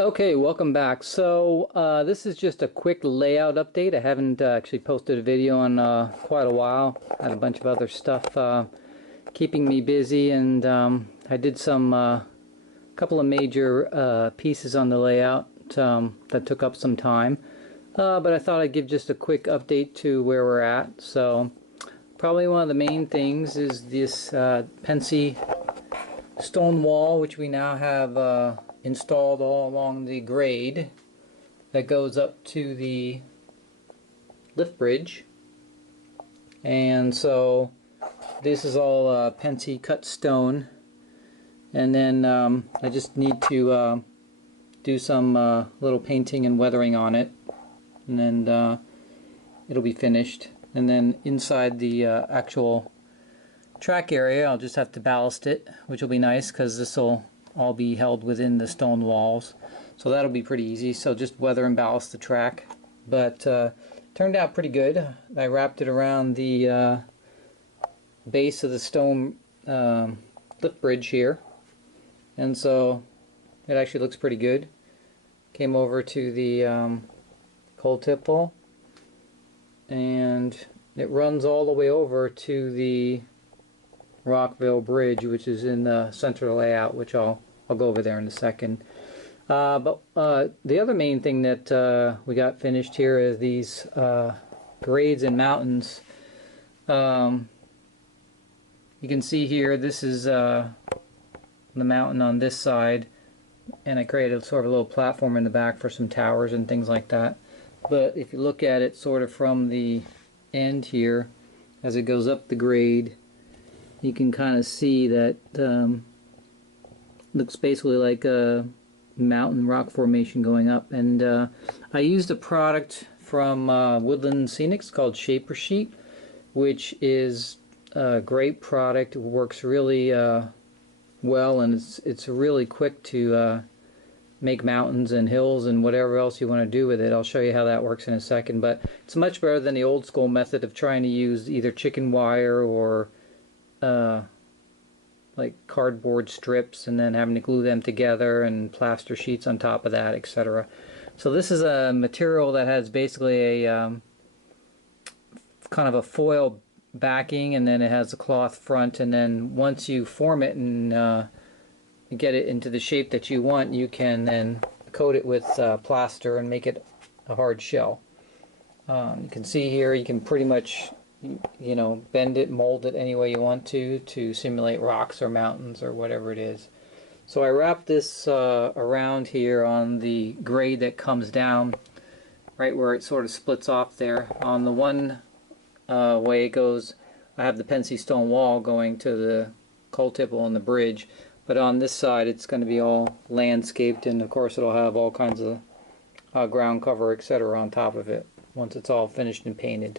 Okay, welcome back. So this is just a quick layout update. I haven't actually posted a video in quite a while. I had a bunch of other stuff keeping me busy, and I did some couple of major pieces on the layout that took up some time. But I thought I'd give just a quick update to where we're at. So probably one of the main things is this Pennsy Stone Wall, which we now have installed all along the grade that goes up to the lift bridge. And so this is all Pensee cut stone, and then I just need to do some little painting and weathering on it, and then it'll be finished. And then inside the actual track area, I'll just have to ballast it, which will be nice because this will all be held within the stone walls, so that'll be pretty easy. So just weather and ballast the track, but turned out pretty good. I wrapped it around the base of the stone lift bridge here, and so it actually looks pretty good. Came over to the coal tipple, and it runs all the way over to the Rockville Bridge, which is in the center of the layout, which I'll go over there in a second. But the other main thing that we got finished here is these grades and mountains. You can see here, this is the mountain on this side, and I created sort of a little platform in the back for some towers and things like that. But if you look at it sort of from the end here, as it goes up the grade, you can kind of see that looks basically like a mountain rock formation going up. And I used a product from Woodland Scenics called Shaper Sheet, which is a great product. It works really well, and it's really quick to make mountains and hills and whatever else you want to do with it. I'll show you how that works in a second, but it's much better than the old school method of trying to use either chicken wire or like cardboard strips and then having to glue them together and plaster sheets on top of that, etc. So this is a material that has basically a kind of a foil backing, and then it has a cloth front, and then once you form it and get it into the shape that you want, you can then coat it with plaster and make it a hard shell. You can see here, you can pretty much bend it, mold it any way you want to simulate rocks or mountains or whatever it is. So I wrapped this around here on the grade that comes down right where it sort of splits off there. On the one way it goes, I have the Pennsy Stone Wall going to the coal tipple and the bridge, but on this side it's going to be all landscaped, and of course it'll have all kinds of ground cover, etc. on top of it once it's all finished and painted.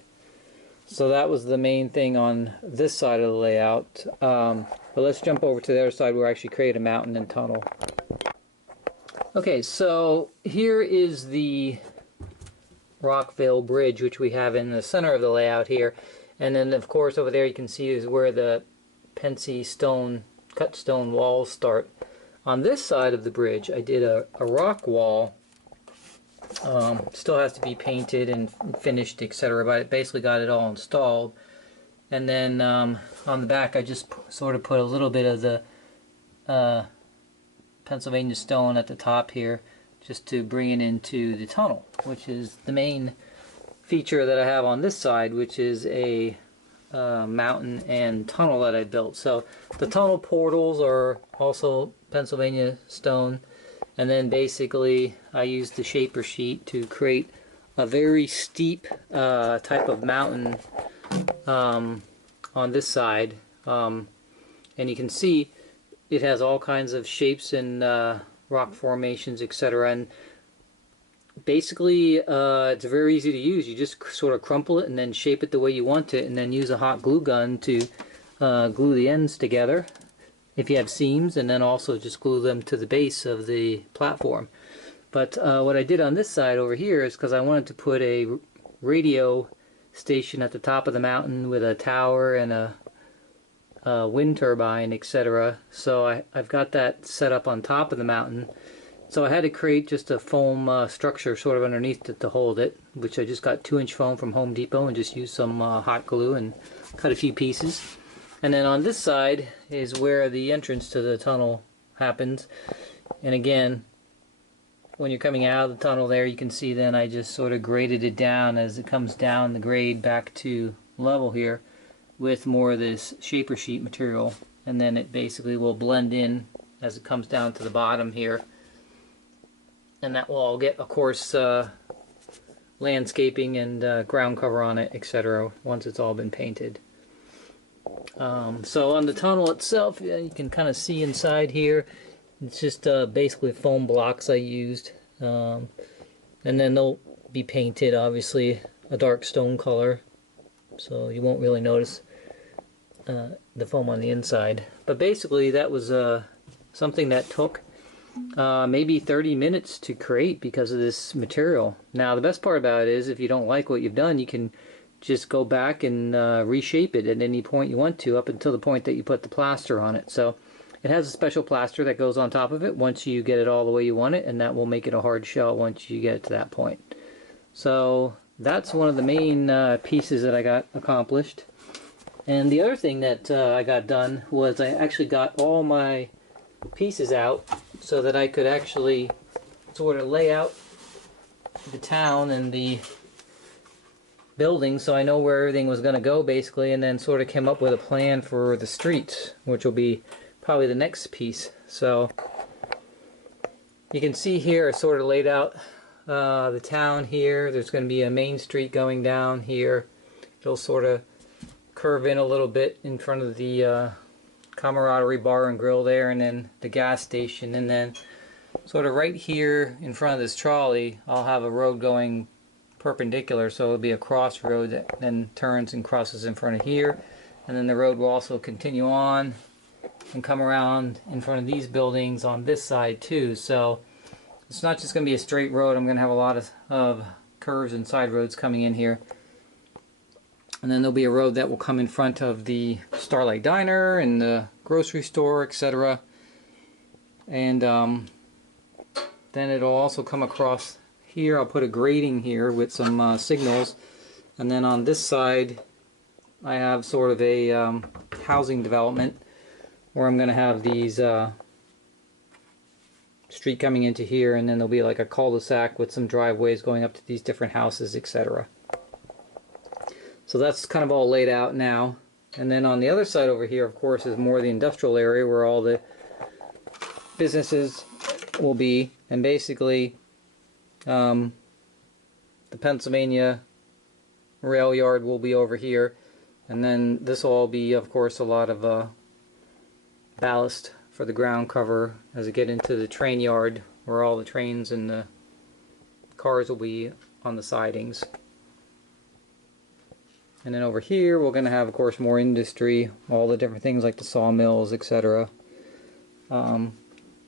So that was the main thing on this side of the layout. But let's jump over to the other side where I actually create a mountain and tunnel. Okay, so here is the Rockville Bridge, which we have in the center of the layout here. And then of course over there you can see is where the Pennsy cut stone walls start. On this side of the bridge I did a rock wall. Still has to be painted and finished, etc., but I basically got it all installed. And then on the back I just sort of put a little bit of the Pennsylvania stone at the top here, just to bring it into the tunnel, which is the main feature that I have on this side, which is a mountain and tunnel that I built. So the tunnel portals are also Pennsylvania stone. And then basically I used the Shaper Sheet to create a very steep type of mountain on this side. And you can see it has all kinds of shapes and rock formations, etc. And basically it's very easy to use. You just sort of crumple it and then shape it the way you want it, and then use a hot glue gun to glue the ends together if you have seams, and then also just glue them to the base of the platform. But what I did on this side over here is, because I wanted to put a radio station at the top of the mountain with a tower and a wind turbine, etc. So I've got that set up on top of the mountain, So I had to create just a foam structure sort of underneath it to hold it, which I just got 2-inch foam from Home Depot and just used some hot glue and cut a few pieces. And then on this side is where the entrance to the tunnel happens. And again, when you're coming out of the tunnel there, you can see then I just sort of graded it down as it comes down the grade back to level here with more of this shaper sheet material. And then it basically will blend in as it comes down to the bottom here. And that will all get, of course, landscaping and ground cover on it, etc. once it's all been painted. So on the tunnel itself, you can kind of see inside here. It's just basically foam blocks I used. And then they'll be painted, obviously, a dark stone color. So you won't really notice the foam on the inside. But basically that was something that took maybe 30 minutes to create because of this material. Now the best part about it is if you don't like what you've done, you can just go back and reshape it at any point you want to, up until the point that you put the plaster on it. So it has a special plaster that goes on top of it once you get it all the way you want it, and that will make it a hard shell once you get it to that point. So that's one of the main pieces that I got accomplished. And the other thing that I got done was I actually got all my pieces out so that I could actually sort of lay out the town and the building so I know where everything was going to go basically, and then sort of came up with a plan for the streets, which will be probably the next piece. So you can see here I sort of laid out the town here. There's going to be a main street going down here. It'll sort of curve in a little bit in front of the Camaraderie Bar and Grill there, and then the gas station, and then sort of right here in front of this trolley I'll have a road going perpendicular, so it'll be a crossroad that then turns and crosses in front of here, and then the road will also continue on and come around in front of these buildings on this side too. So it's not just going to be a straight road. I'm going to have a lot of curves and side roads coming in here. And then there'll be a road that will come in front of the Starlight Diner and the grocery store, etc. And then it'll also come across here. I'll put a grading here with some signals. And then on this side, I have sort of a housing development where I'm going to have these street coming into here, and then there'll be like a cul-de-sac with some driveways going up to these different houses, etc. So that's kind of all laid out now. And then on the other side over here, of course, is more the industrial area where all the businesses will be. And basically, the Pennsylvania rail yard will be over here. And then this will all be, of course, a lot of ballast for the ground cover as I get into the train yard where all the trains and the cars will be on the sidings. And then over here we're going to have, of course, more industry, all the different things like the sawmills, etc. What I'm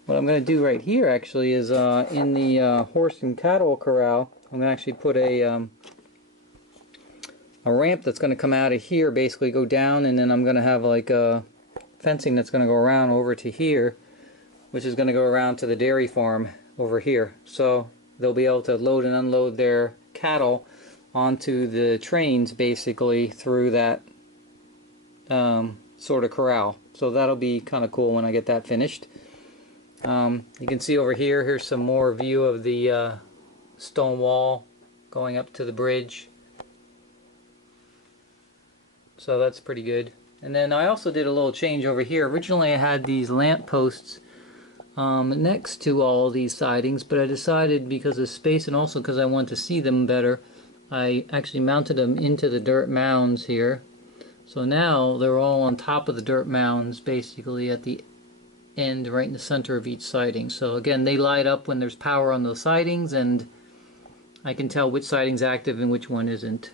going to do right here actually is in the horse and cattle corral, I'm going to actually put a ramp that's going to come out of here, basically go down, and then I'm going to have like a fencing that's going to go around over to here, which is going to go around to the dairy farm over here. So they'll be able to load and unload their cattle onto the trains basically through that sort of corral. So that'll be kind of cool when I get that finished. You can see over here, here's some more view of the stone wall going up to the bridge. So that's pretty good. And then I also did a little change over here. Originally I had these lamp posts next to all these sidings, but I decided because of space and also because I want to see them better, I actually mounted them into the dirt mounds here. So now they're all on top of the dirt mounds, basically at the end, right in the center of each siding. So again, they light up when there's power on those sidings, and I can tell which siding's active and which one isn't.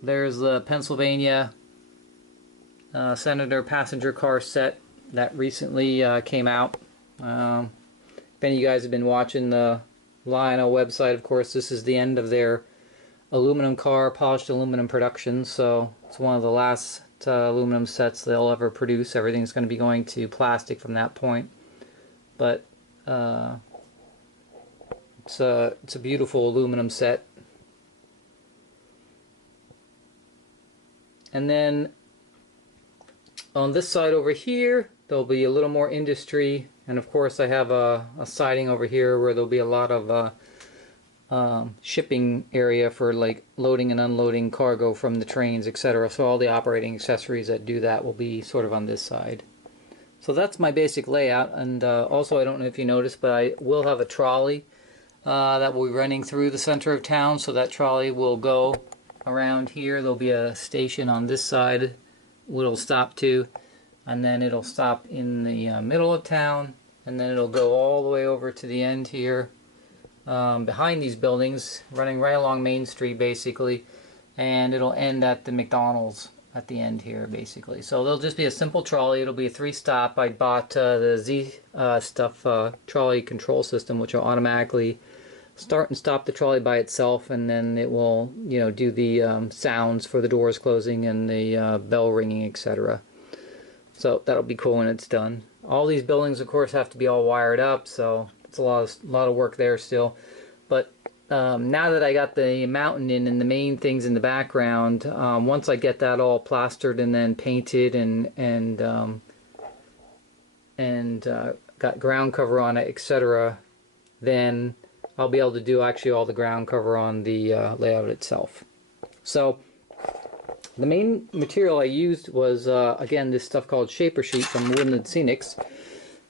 There's the Pennsylvania Senator passenger car set that recently came out. If any of you guys have been watching the Lionel website, of course, this is the end of their aluminum car, polished aluminum production, so it's one of the last aluminum sets they'll ever produce. Everything's going to be going to plastic from that point. but it's a beautiful aluminum set. And then on this side over here, there'll be a little more industry, and of course I have a siding over here where there'll be a lot of shipping area for like loading and unloading cargo from the trains, etc. So all the operating accessories that do that will be sort of on this side. So that's my basic layout, and also I don't know if you noticed, but I will have a trolley that will be running through the center of town. So that trolley will go around here. There'll be a station on this side it'll stop to, and then it'll stop in the middle of town, and then it'll go all the way over to the end here behind these buildings, running right along Main Street basically, and it'll end at the McDonald's at the end here basically. So there'll just be a simple trolley. It'll be a 3-stop. I bought the Z Stuff trolley control system, which will automatically start and stop the trolley by itself, and then it will, you know, do the sounds for the doors closing and the bell ringing, etc. So that'll be cool when it's done. All these buildings, of course, have to be all wired up, so it's a lot of work there still. But now that I got the mountain in and the main things in the background, once I get that all plastered and then painted and got ground cover on it, etc., then I'll be able to do actually all the ground cover on the layout itself. So the main material I used was, again, this stuff called Shaper Sheet from Woodland Scenics.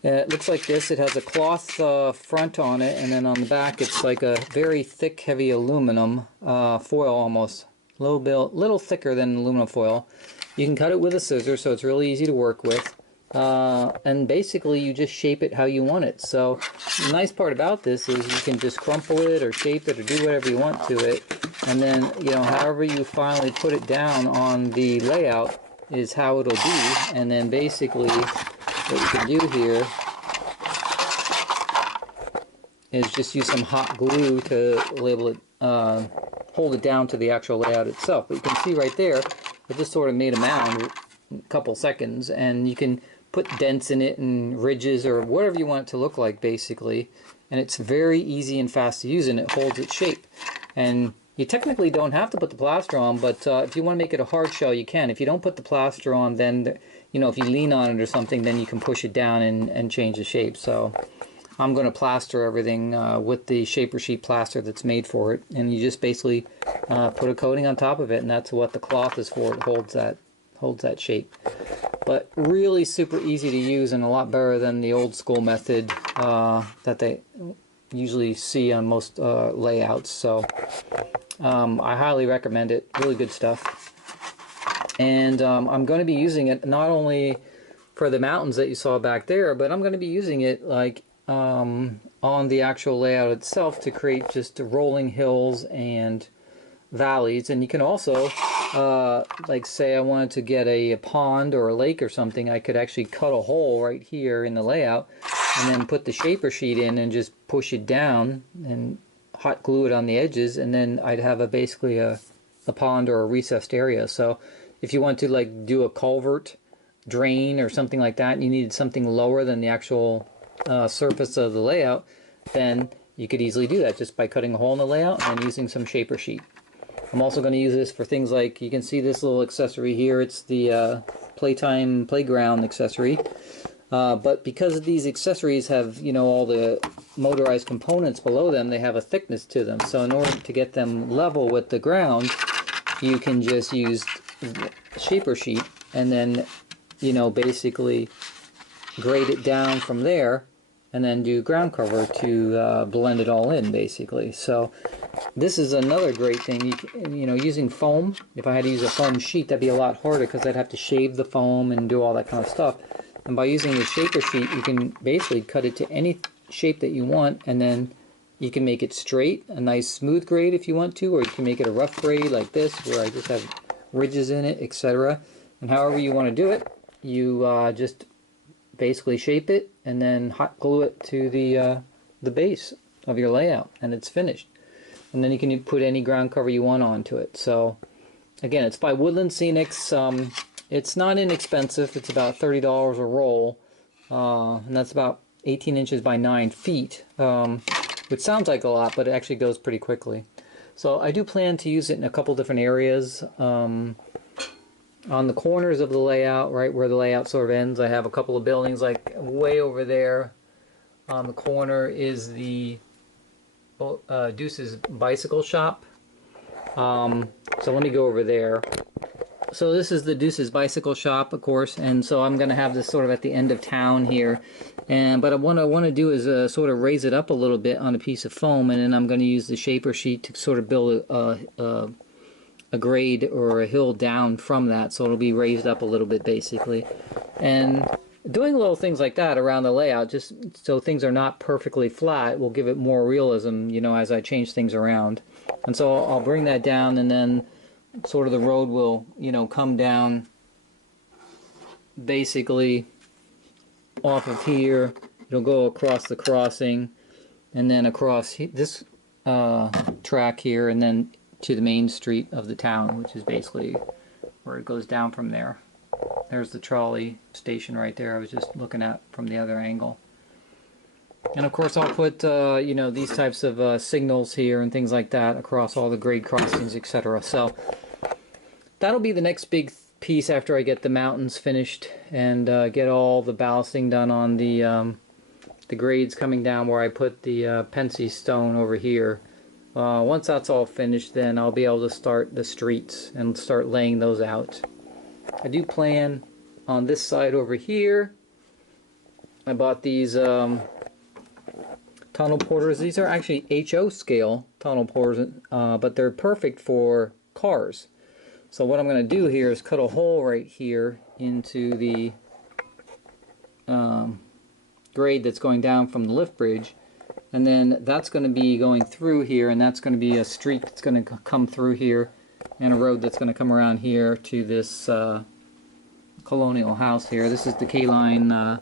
It looks like this. It has a cloth front on it, and then on the back it's like a very thick, heavy aluminum foil almost. Little thicker than aluminum foil. You can cut it with a scissor, so it's really easy to work with. And basically you just shape it how you want it. So the nice part about this is you can just crumple it or shape it or do whatever you want to it, and then, you know, however you finally put it down on the layout is how it'll be. And then basically what you can do here is just use some hot glue to label it, hold it down to the actual layout itself. But you can see right there, it just sort of made a mound in a couple seconds, and you can put dents in it and ridges or whatever you want it to look like basically, and it's very easy and fast to use, and it holds its shape. And you technically don't have to put the plaster on, but if you want to make it a hard shell, you can. If you don't put the plaster on, then, you know, if you lean on it or something, then you can push it down and change the shape. So I'm going to plaster everything with the Shaper Sheet plaster that's made for it, and you just basically put a coating on top of it, and that's what the cloth is for. It holds that shape. But really super easy to use, and a lot better than the old school method that they usually see on most layouts. So I highly recommend it. Really good stuff. And I'm going to be using it not only for the mountains that you saw back there, but I'm going to be using it like on the actual layout itself to create just rolling hills and valleys. And you can also like say I wanted to get a pond or a lake or something, I could actually cut a hole right here in the layout and then put the Shaper Sheet in and just push it down and hot glue it on the edges, and then I'd have basically a pond or a recessed area. So if you want to like do a culvert drain or something like that, and you needed something lower than the actual surface of the layout, then you could easily do that just by cutting a hole in the layout and using some Shaper Sheet. I'm also going to use this for things like, you can see this little accessory here, it's the playground accessory. But because these accessories have, you know, all the motorized components below them, they have a thickness to them. So in order to get them level with the ground, you can just use Shaper Sheet and then, you know, basically grade it down from there and then do ground cover to blend it all in basically. So this is another great thing. You know, using foam, if I had to use a foam sheet, that'd be a lot harder because I'd have to shave the foam and do all that kind of stuff. And by using the Shaper Sheet, you can basically cut it to any shape that you want, and then you can make it straight, a nice smooth grade if you want to, or you can make it a rough grade like this, where I just have ridges in it, etc. And however you want to do it, you just basically shape it and then hot glue it to the base of your layout, and it's finished. And then you can put any ground cover you want onto it. So again, it's by Woodland Scenics. It's not inexpensive. It's about $30 a roll, and that's about 18 inches by 9 feet, which sounds like a lot, but it actually goes pretty quickly. So I do plan to use it in a couple different areas. On the corners of the layout, right where the layout sort of ends, I have a couple of buildings. Like way over there on the corner is the Deuces bicycle shop. So let me go over there. So this is the Deuces bicycle shop, of course, and so I'm going to have this sort of at the end of town here. But what I want to do is sort of raise it up a little bit on a piece of foam, and then I'm going to use the shaper sheet to sort of build a grade or a hill down from that, so it'll be raised up a little bit basically. And doing little things like that around the layout, just so things are not perfectly flat, will give it more realism, you know, as I change things around. And so I'll bring that down, and then sort of the road will, you know, come down basically off of here. It'll go across the crossing, and then across this track here, and then to the main street of the town, which is basically where it goes down from there. There's the trolley station right there I was just looking at from the other angle. And of course I'll put you know, these types of signals here and things like that across all the grade crossings, etc. So that'll be the next big piece after I get the mountains finished and get all the ballasting done on the grades coming down where I put the Pennsy stone over here. Once that's all finished, then I'll be able to start the streets and start laying those out. I do plan on this side over here. I bought these tunnel porters. These are actually HO scale tunnel porters, but they're perfect for cars. So what I'm going to do here is cut a hole right here into the grade that's going down from the lift bridge. And then that's going to be going through here, and that's going to be a street that's going to come through here, and a road that's going to come around here to this colonial house here. This is the K-line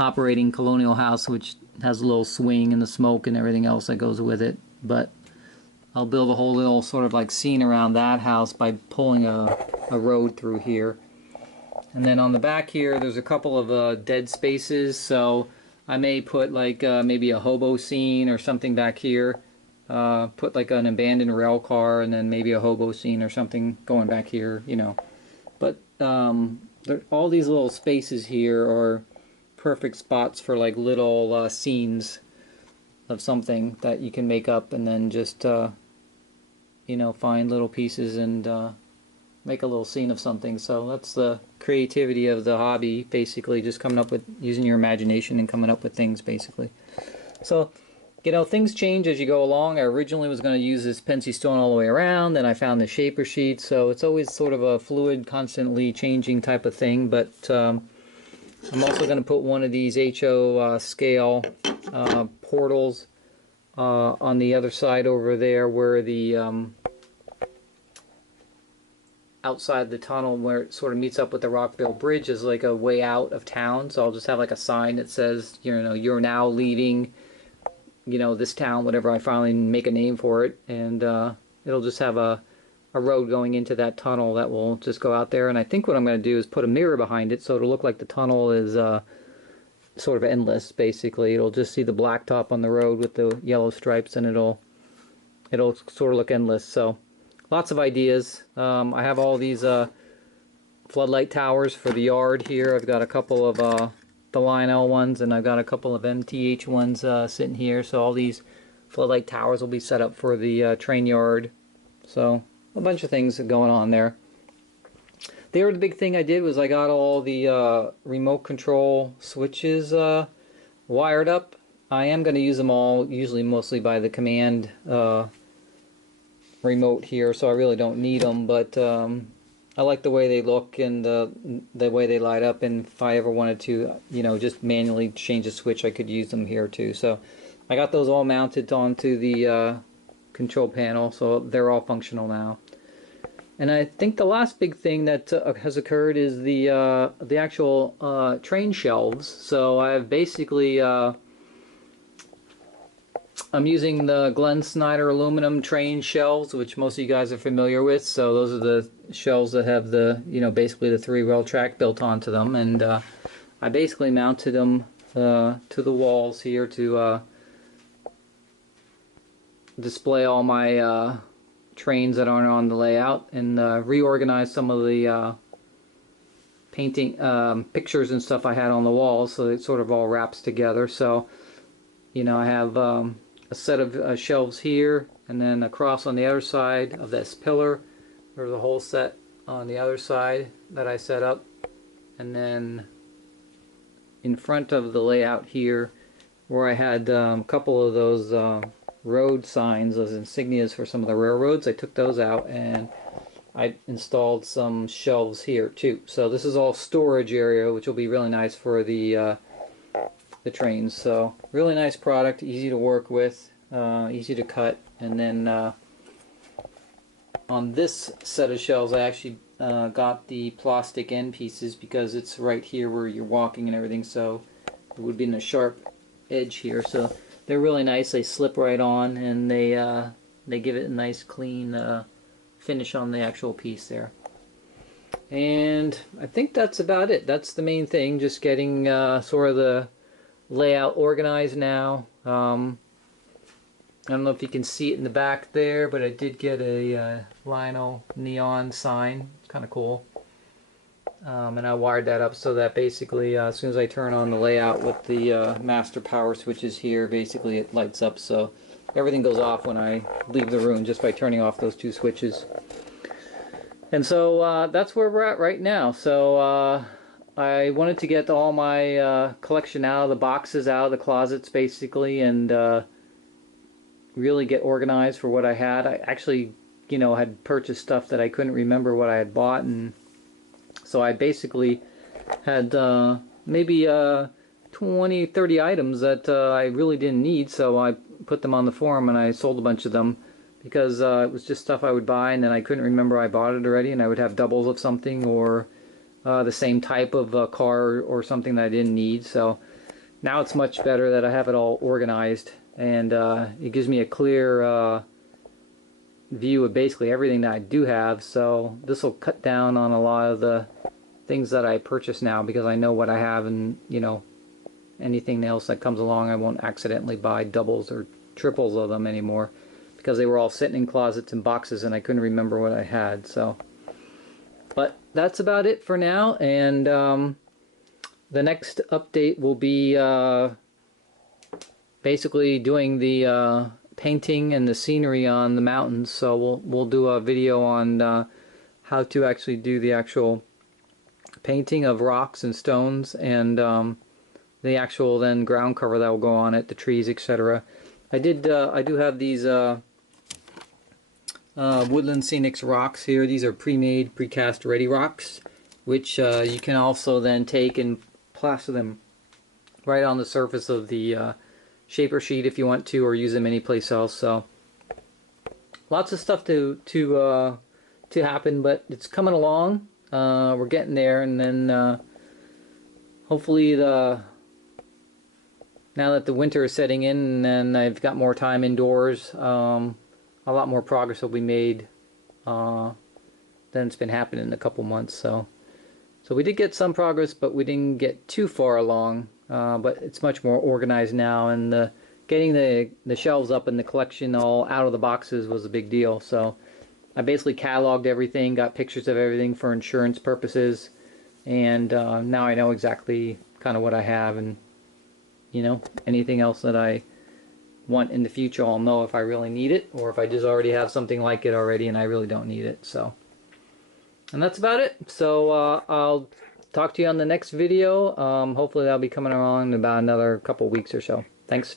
operating colonial house, which has a little swing and the smoke and everything else that goes with it. But I'll build a whole little sort of like scene around that house by pulling a road through here. And then on the back here, there's a couple of dead spaces, so I may put like maybe a hobo scene or something back here. Put like an abandoned rail car, and then maybe a hobo scene or something going back here, you know. But all these little spaces here are perfect spots for like little scenes of something that you can make up, and then just you know, find little pieces and make a little scene of something. So that's the creativity of the hobby, basically, just coming up with, using your imagination and coming up with things, basically. So, you know, things change as you go along. I originally was going to use this Pennsy stone all the way around, then I found the shaper sheet, so it's always sort of a fluid, constantly changing type of thing. But I'm also going to put one of these HO scale portals on the other side over there, where the outside the tunnel, where it sort of meets up with the Rockville Bridge, is like a way out of town. So I'll just have like a sign that says, you know, you're now leaving, you know, this town, whatever I finally make a name for it. And it'll just have a road going into that tunnel that will just go out there. And I think what I'm going to do is put a mirror behind it, so it'll look like the tunnel is sort of endless, basically. It'll just see the blacktop on the road with the yellow stripes, and it'll sort of look endless. So lots of ideas. I have all these floodlight towers for the yard here. I've got a couple of the Lionel ones, and I've got a couple of MTH ones sitting here. So all these floodlight towers will be set up for the train yard. So a bunch of things going on there. The other big thing I did was I got all the remote control switches wired up. I am going to use them all, usually mostly by the command remote here, so I really don't need them, but I like the way they look and the way they light up, and if I ever wanted to, you know, just manually change a switch, I could use them here too. So I got those all mounted onto the control panel, so they're all functional now. And I think the last big thing that has occurred is the actual train shelves. So I've basically I'm using the Glenn Snyder aluminum train shelves, which most of you guys are familiar with. So those are the shelves that have the, you know, basically the 3-rail track built onto them. And I basically mounted them to the walls here to display all my trains that aren't on the layout, and reorganize some of the painting pictures and stuff I had on the walls, so it sort of all wraps together. So, you know, I have a set of shelves here, and then across on the other side of this pillar, there's a whole set on the other side that I set up, and then in front of the layout here, where I had a couple of those road signs, those insignias for some of the railroads, I took those out and I installed some shelves here too. So this is all storage area, which will be really nice for the trains. So really nice product, easy to work with, easy to cut. And then on this set of shelves, I actually got the plastic end pieces because it's right here where you're walking and everything, so it would be in a sharp edge here. So they're really nice. They slip right on, and they give it a nice clean finish on the actual piece there. And I think that's about it. That's the main thing, just getting sort of the layout organized now. I don't know if you can see it in the back there, but I did get a Lionel Neon sign. It's kind of cool. And I wired that up so that basically as soon as I turn on the layout with the master power switches here, basically it lights up, so everything goes off when I leave the room just by turning off those two switches. And so that's where we're at right now. So I wanted to get all my collection out of the boxes, out of the closets basically, and really get organized for what I had. I actually, you know, had purchased stuff that I couldn't remember what I had bought, and so I basically had maybe 20, 30 items that I really didn't need, so I put them on the forum and I sold a bunch of them because it was just stuff I would buy and then I couldn't remember I bought it already, and I would have doubles of something or the same type of car or something that I didn't need. So now it's much better that I have it all organized, and it gives me a clear view of basically everything that I do have. So this will cut down on a lot of the things that I purchase now because I know what I have, and you know, anything else that comes along I won't accidentally buy doubles or triples of them anymore because they were all sitting in closets and boxes and I couldn't remember what I had. So, but that's about it for now, and the next update will be basically doing the painting and the scenery on the mountains. So we'll do a video on how to actually do the actual painting of rocks and stones, and the actual then ground cover that will go on it, the trees, etc. I do have these Woodland Scenics rocks here. These are pre-made, precast ready rocks, which you can also then take and plaster them right on the surface of the shaper sheet if you want to, or use them anyplace else. So lots of stuff to happen, but it's coming along. We're getting there, and then hopefully now that the winter is setting in and I've got more time indoors, a lot more progress will be made than it's been happening in a couple months. So we did get some progress, but we didn't get too far along. But it's much more organized now, and getting the shelves up and the collection all out of the boxes was a big deal. So I basically cataloged everything, got pictures of everything for insurance purposes, and now I know exactly kind of what I have, and you know, anything else that I want in the future I'll know if I really need it, or if I just already have something like it already and I really don't need it. So, and that's about it. So I'll talk to you on the next video. Hopefully that'll be coming along in about another couple weeks or so. Thanks.